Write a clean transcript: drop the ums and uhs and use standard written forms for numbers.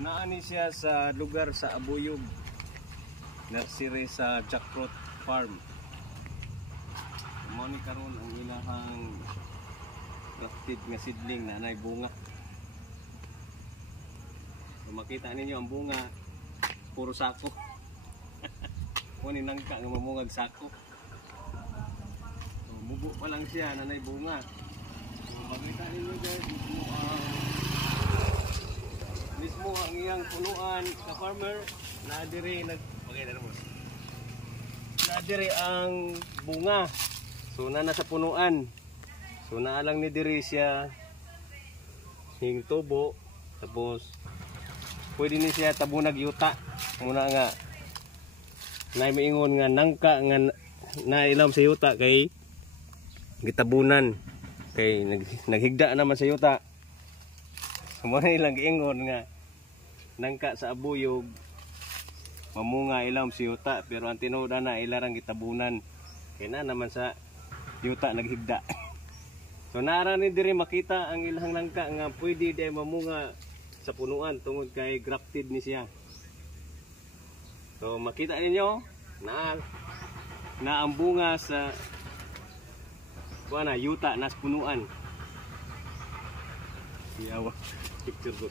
Unaan ni siya sa lugar sa Abuyog, nursery sa Jackfruit Farm. Mao ni karon ang ilahang grafted nga seedling na nay bunga. So, makita ninyo ang bunga puro sako. Kunin nangka nga mamungag sako. So, mubo pa lang siya na nay bunga. So, makita ninyo guys mismo ang iyang punuan sa farmer na diri nadiri ang bunga. So nasa punuan. So naalang ni diri siya hing tubo, tapos pwede ni siya tabunag yuta muna nga nay miingon nga nangka nga nailam sa yuta kay gitabunan kay naghigda naman sa yuta. Muna ilang giingon nga nangka sa Abuyog mamunga ilam si yuta, pero ang tinuod na ilarang gitabunan kay na naman sa yuta naghigda. So naara ni diri makita ang ilang nangka nga pwede di mamunga sa punuan tungod kay grafted ni siya. So makita ninyo na ang bunga sa yuta nas punuan. Yawa picture ko.